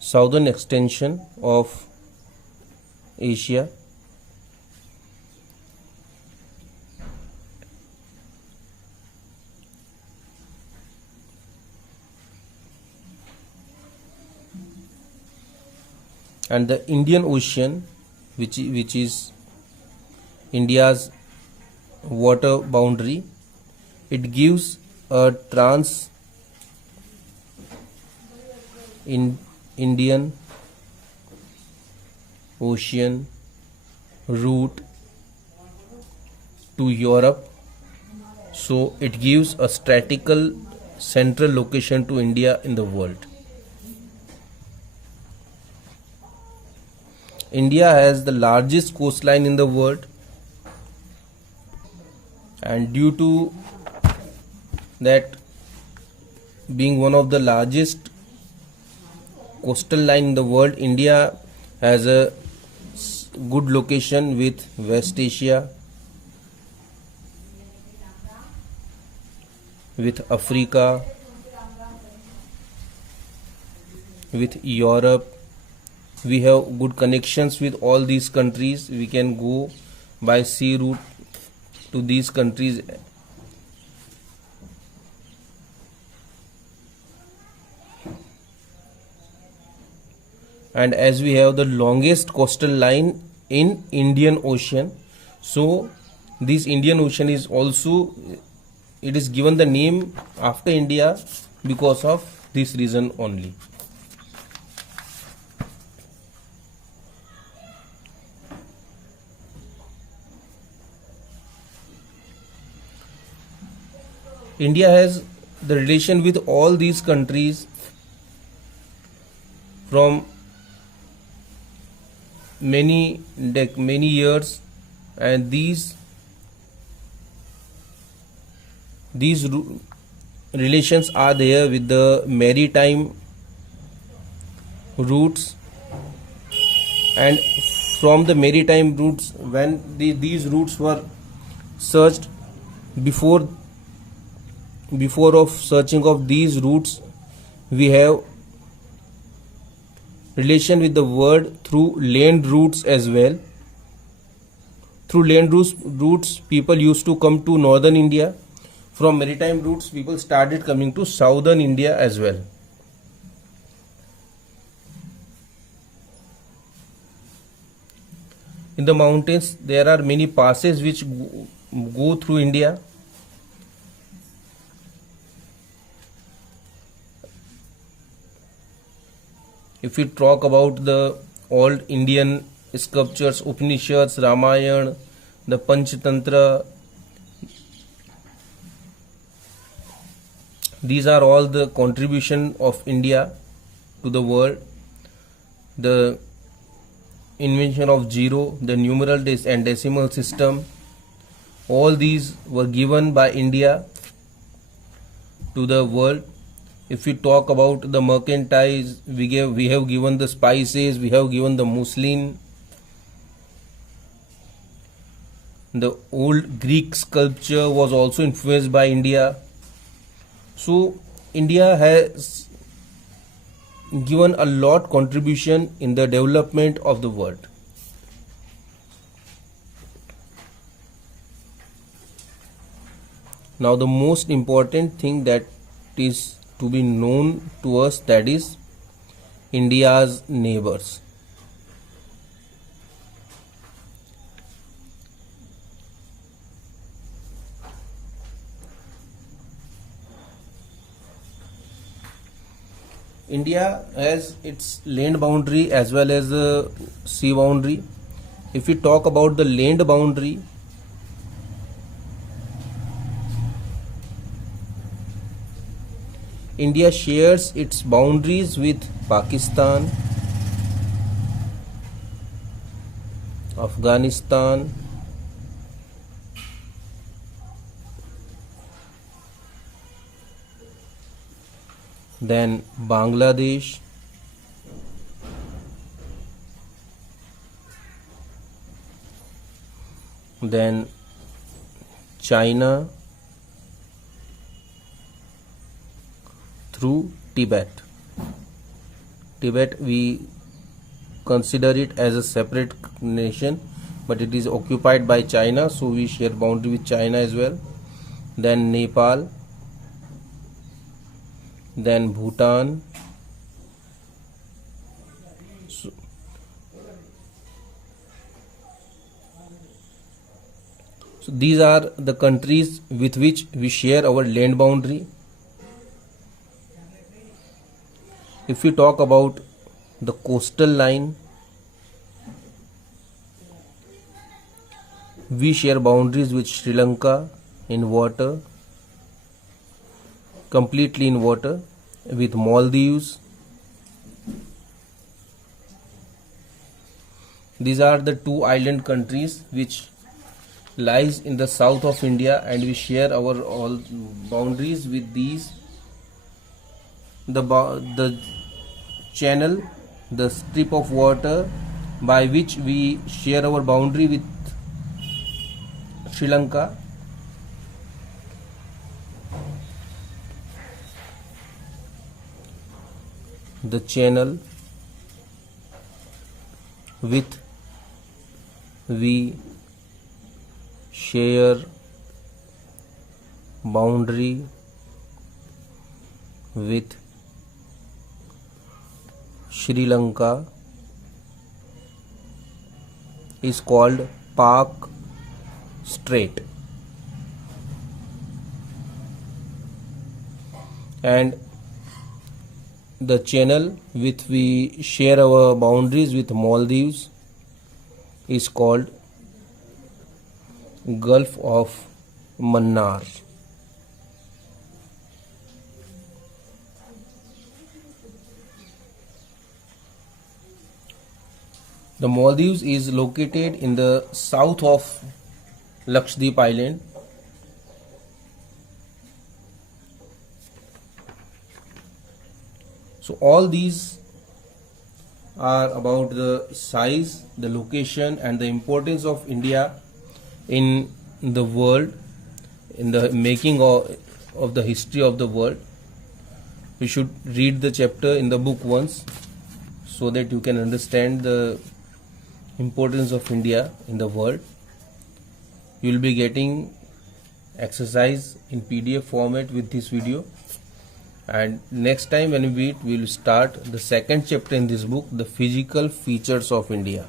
southern extension of Asia. And the Indian Ocean, which is India's water boundary, it gives a Indian Ocean route to Europe, so it gives a strategical central location to India in the world. India has the largest coastline in the world, and due to that being one of the largest coastal line in the world, India has a good location with West Asia, with Africa, with Europe. We have good connections with all these countries. We can go by sea route to these countries. And as we have the longest coastal line in Indian Ocean, so this Indian Ocean is also, it is given the name after India because of this reason only. India has the relation with all these countries from many years, and these relations are there with the maritime routes, and from the maritime routes, when these routes were searched, before of searching of these routes, we have relation with the world through land routes as well. Through land routes, people used to come to northern India. From maritime routes, people started coming to southern India as well. In the mountains, there are many passes which go through India. If we talk about the old Indian sculptures, Upanishads, Ramayana, the Panchatantra, these are all the contribution of India to the world. The invention of zero, the numeral and decimal system, all these were given by India to the world. If we talk about the mercantile, we have given the spices, we have given the muslin. The old Greek sculpture was also influenced by India. So India has given a lot contribution in the development of the world. Now the most important thing that is to be known to us, that is India's neighbors. India has its land boundary as well as the sea boundary. If we talk about the land boundary, India shares its boundaries with Pakistan, Afghanistan, then Bangladesh, then China through Tibet. Tibet, we consider it as a separate nation, but it is occupied by China, so we share boundary with China as well. Then Nepal, then Bhutan. So these are the countries with which we share our land boundary. If we talk about the coastal line, we share boundaries with Sri Lanka in water, completely in water, with Maldives. These are the two island countries which lies in the south of India, and we share our all boundaries with these. The channel, the strip of water by which we share our boundary with Sri Lanka, the channel with we share boundary with Sri Lanka is called Pak Strait, and the channel with we share our boundaries with Maldives is called Gulf of Mannar. The Maldives is located in the south of Lakshadweep Island. So all these are about the size, the location, and the importance of India in the world, in the making of the history of the world. We should read the chapter in the book once so that you can understand the importance of India in the world. You will be getting exercise in PDF format with this video, and next time when we meet, we will start the second chapter in this book, the physical features of India.